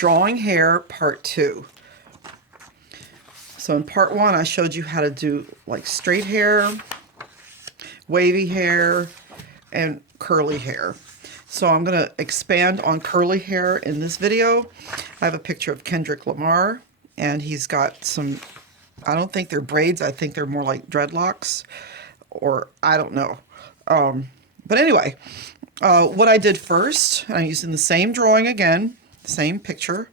Drawing Hair Part 2. So in Part 1, I showed you how to do like straight hair, wavy hair, and curly hair. So I'm going to expand on curly hair in this video. I have a picture of Kendrick Lamar, and he's got some, I don't think they're braids, I think they're more like dreadlocks, or I don't know. But anyway, what I did first, I'm using the same drawing again, same picture.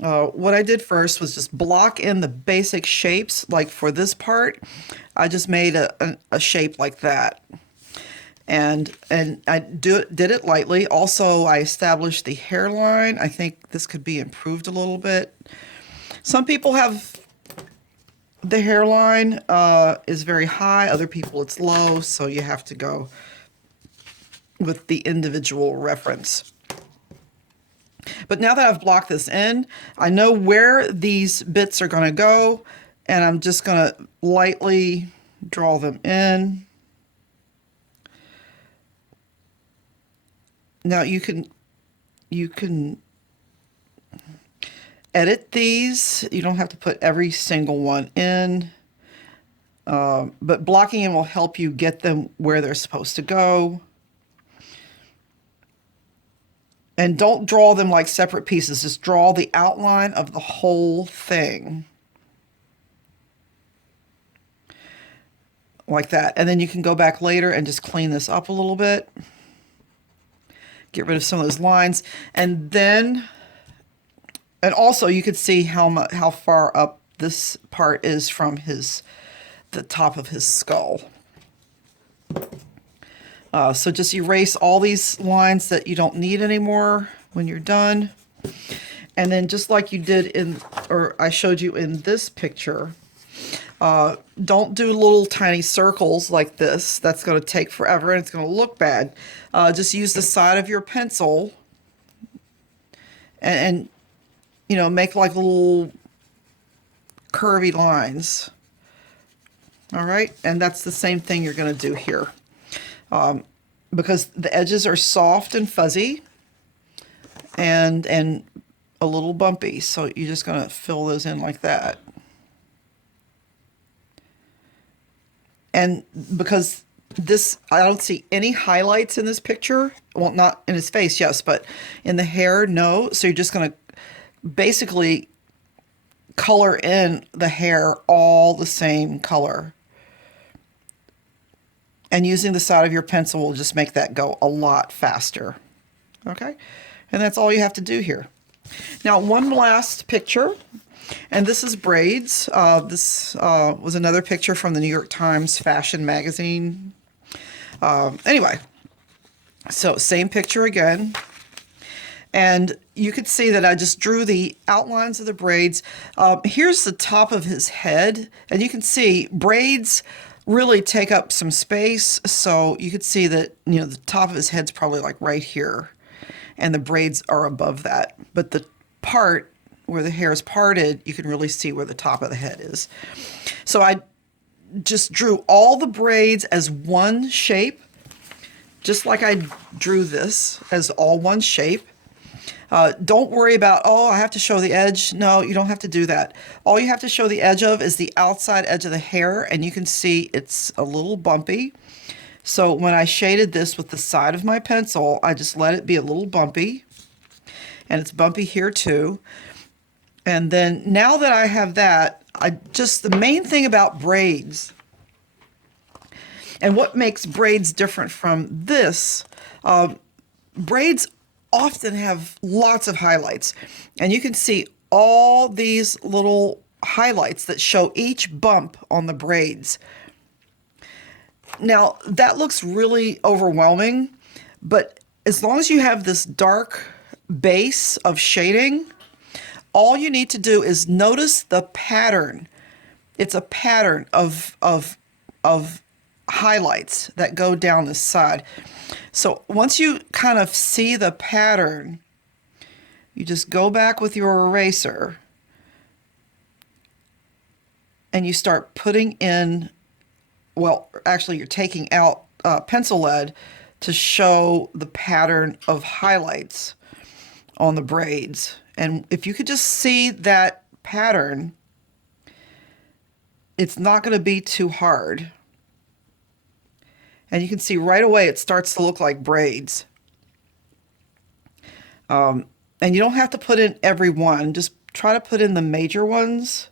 What I did first was just block in the basic shapes. Like for this part, I just made a shape like that. And I did it lightly. Also, I established the hairline. I think this could be improved a little bit. Some people have the hairline is very high. Other people it's low. So you have to go with the individual reference. But now that I've blocked this in, I know where these bits are going to go, and I'm just going to lightly draw them in. Now you can edit these. You don't have to put every single one in, but blocking in will help you get them where they're supposed to go. And don't draw them like separate pieces. Just draw the outline of the whole thing. Like that. And then you can go back later and just clean this up a little bit. Get rid of some of those lines. And then, and also you could see how far up this part is from the top of his skull. So just erase all these lines that you don't need anymore when you're done. And then just like you did or I showed you in this picture, don't do little tiny circles like this. That's going to take forever and it's going to look bad. Just use the side of your pencil and you know, make like little curvy lines. All right. And that's the same thing you're going to do here. Because the edges are soft and fuzzy and a little bumpy. So you're just going to fill those in like that. And because I don't see any highlights in this picture. Well, not in his face, yes, but in the hair, no. So you're just going to basically color in the hair all the same color. And using the side of your pencil will just make that go a lot faster. Okay? And that's all you have to do here. Now, one last picture. And this is braids. This was another picture from the New York Times fashion magazine. Anyway, so same picture again. And you could see that I just drew the outlines of the braids. Here's the top of his head. And you can see braids really take up some space, so you could see that, you know, the top of his head's probably like right here, and the braids are above that. But the part where the hair is parted, you can really see where the top of the head is. So I just drew all the braids as one shape, just like I drew this as all one shape. Don't worry about, oh, I have to show the edge. No, you don't have to do that. All you have to show the edge of is the outside edge of the hair, and you can see it's a little bumpy. So when I shaded this with the side of my pencil, I just let it be a little bumpy, and it's bumpy here too. And then now that I have that, the main thing about braids, and what makes braids different from this, braids often have lots of highlights, and you can see all these little highlights that show each bump on the braids. Now that looks really overwhelming, but as long as you have this dark base of shading, all you need to do is notice the pattern. It's a pattern of highlights that go down the side. So once you kind of see the pattern, you just go back with your eraser and you start putting in, well, actually you're taking out pencil lead to show the pattern of highlights on the braids. And if you could just see that pattern, it's not going to be too hard. And you can see right away it starts to look like braids. And you don't have to put in every one. Just try to put in the major ones.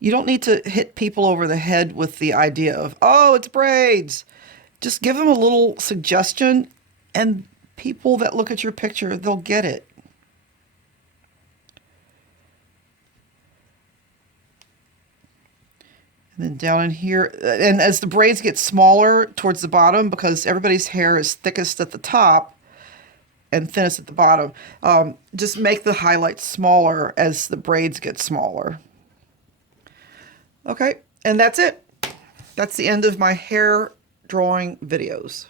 You don't need to hit people over the head with the idea of, oh, it's braids. Just give them a little suggestion, and people that look at your picture, they'll get it. And then down in here, and as the braids get smaller towards the bottom, because everybody's hair is thickest at the top and thinnest at the bottom, just make the highlights smaller as the braids get smaller. Okay, and that's it. That's the end of my hair drawing videos.